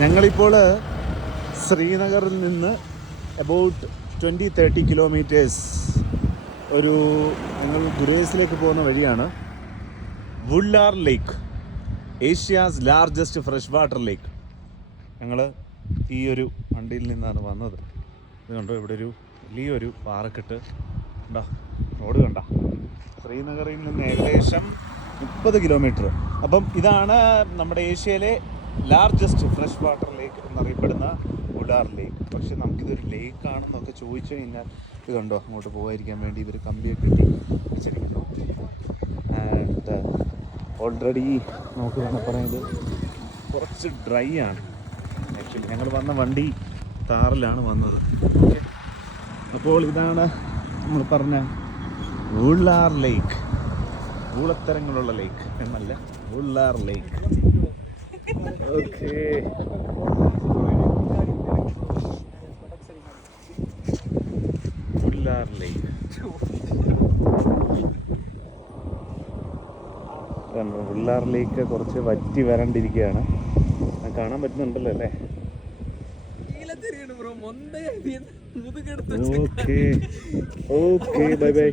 ഞങ്ങളിപ്പോൾ ശ്രീനഗറിൽ നിന്ന് അബൌട്ട് 20-30 കിലോമീറ്റേഴ്സ് ഒരു ഞങ്ങൾ ഗുരേസിലേക്ക് പോകുന്ന വഴിയാണ്. Wular lake, Asia's largest fresh water lake. ഞങ്ങൾ ഈ ഒരു വണ്ടിയിൽ നിന്നാണ് വന്നത്. ഇത് കണ്ടോ, ഇവിടെ ഒരു വലിയൊരു പാറക്കെട്ട് ഉണ്ടോ, റോഡ് കണ്ട. ശ്രീനഗറിൽ നിന്ന് ഏകദേശം 30 കിലോമീറ്റർ. അപ്പം ഇതാണ് നമ്മുടെ ഏഷ്യയിലെ ലാർജസ്റ്റ് ഫ്രഷ് വാട്ടർ ലേക്ക് എന്നറിയപ്പെടുന്ന വുള്ളാർ ലേക്ക്. പക്ഷെ നമുക്കിതൊരു ലേക്കാണെന്നൊക്കെ ചോദിച്ചു കഴിഞ്ഞാൽ ഇത് കണ്ടോ, അങ്ങോട്ട് പോകാതിരിക്കാൻ വേണ്ടി ഇവർ കമ്പിയൊക്കെ കെട്ടി വെച്ചിരിക്കുന്നു. ആൻഡ് ഓൾറെഡി നമുക്ക് വേണം പറയുന്നത് കുറച്ച് ഡ്രൈ ആണ്. ആക്ച്വലി ഞങ്ങൾ വന്ന വണ്ടി താറിലാണ് വന്നത്. അപ്പോൾ ഇതാണ് നമ്മൾ പറഞ്ഞ വുള്ളാർ ലേക്ക്. ഊളത്തരങ്ങളുള്ള ലേക്ക് എന്നല്ല, വുള്ളാർ ലേക്ക്. ഓക്കേ, വുള്ളാർ ലേക്ക്. വുള്ളാർ ലേക്ക് കുറച്ച് വറ്റി വരണ്ടിരിക്കുകയാണ്. കാണാൻ പറ്റുന്നുണ്ടല്ലോ അല്ലേ? Okay okay, bye bye.